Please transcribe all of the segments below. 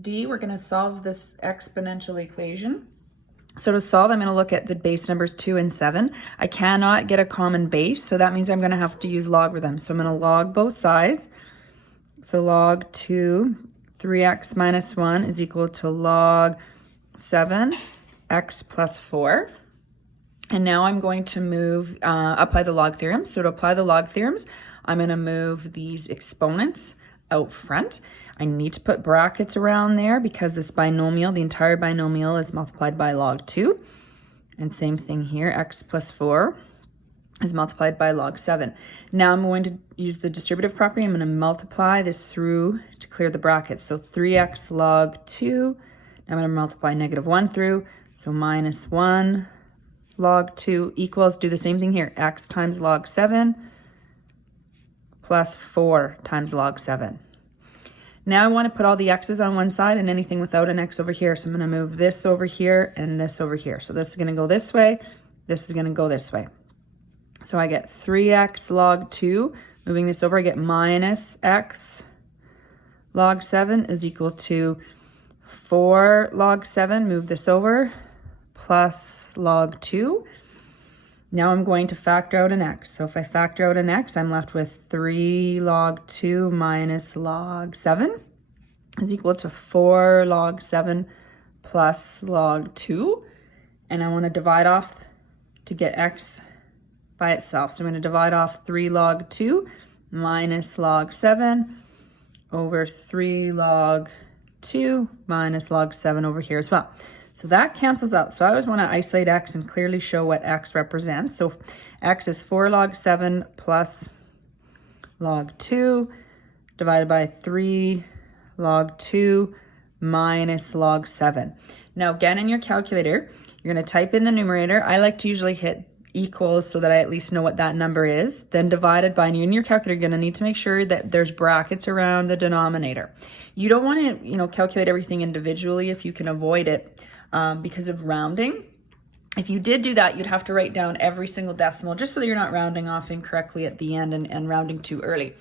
D, we're going to solve this exponential equation. So to solve, I'm going to look at the base numbers 2 and 7. I cannot get a common base, so that means I'm going to have to use logarithms. So I'm going to log both sides. So log 2, 3x minus 1 is equal to log 7, x plus 4. And now I'm going to move, apply the log theorem. So to apply the log theorems, I'm going to move these exponents out front. I need to put brackets around there because this binomial, the entire binomial, is multiplied by log 2. And same thing here, x plus 4 is multiplied by log 7. Now I'm going to use the distributive property. I'm going to multiply this through to clear the brackets. So 3x log 2. Now I'm going to multiply -1 through. So minus 1 log 2 equals, do the same thing here, x times log 7 plus 4 times log 7. Now I want to put all the x's on one side and anything without an x over here. So I'm going to move this over here and this over here. So this is going to go this way. This is going to go this way. So I get 3x log 2. Moving this over, I get minus x log 7 is equal to 4 log 7. Move this over, plus log 2. Now I'm going to factor out an x. So if I factor out an x, I'm left with 3 log 2 minus log 7 is equal to 4 log 7 plus log 2. And I want to divide off to get x by itself. So I'm going to divide off 3 log 2 minus log 7 over 3 log 2 minus log 7 over here as well. So that cancels out. So I always want to isolate x and clearly show what x represents. So x is 4 log 7 plus log 2 divided by 3 log 2 minus log 7. Now again, in your calculator, you're going to type in the numerator. I like to usually hit equals so that I at least know what that number is. Then divided by, and in your calculator, you're going to need to make sure that there's brackets around the denominator. You don't want to, calculate everything individually if you can avoid it. Because of rounding. If you did do that, you'd have to write down every single decimal just so that you're not rounding off incorrectly at the end and rounding too early.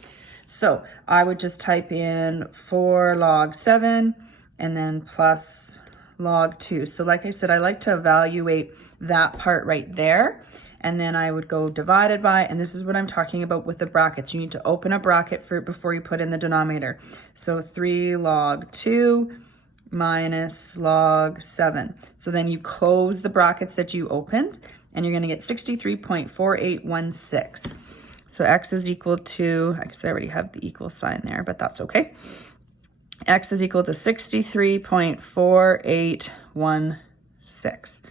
So I would just type in 4 log 7 and then plus log 2. So like I said, I like to evaluate that part right there. And then I would go divided by, and this is what I'm talking about with the brackets. You need to open a bracket before you put in the denominator. So 3 log 2 minus log 7. So then you close the brackets that you opened and you're going to get 63.4816. So x is equal to, I guess I already have the equal sign there, but that's okay. X is equal to 63.4816.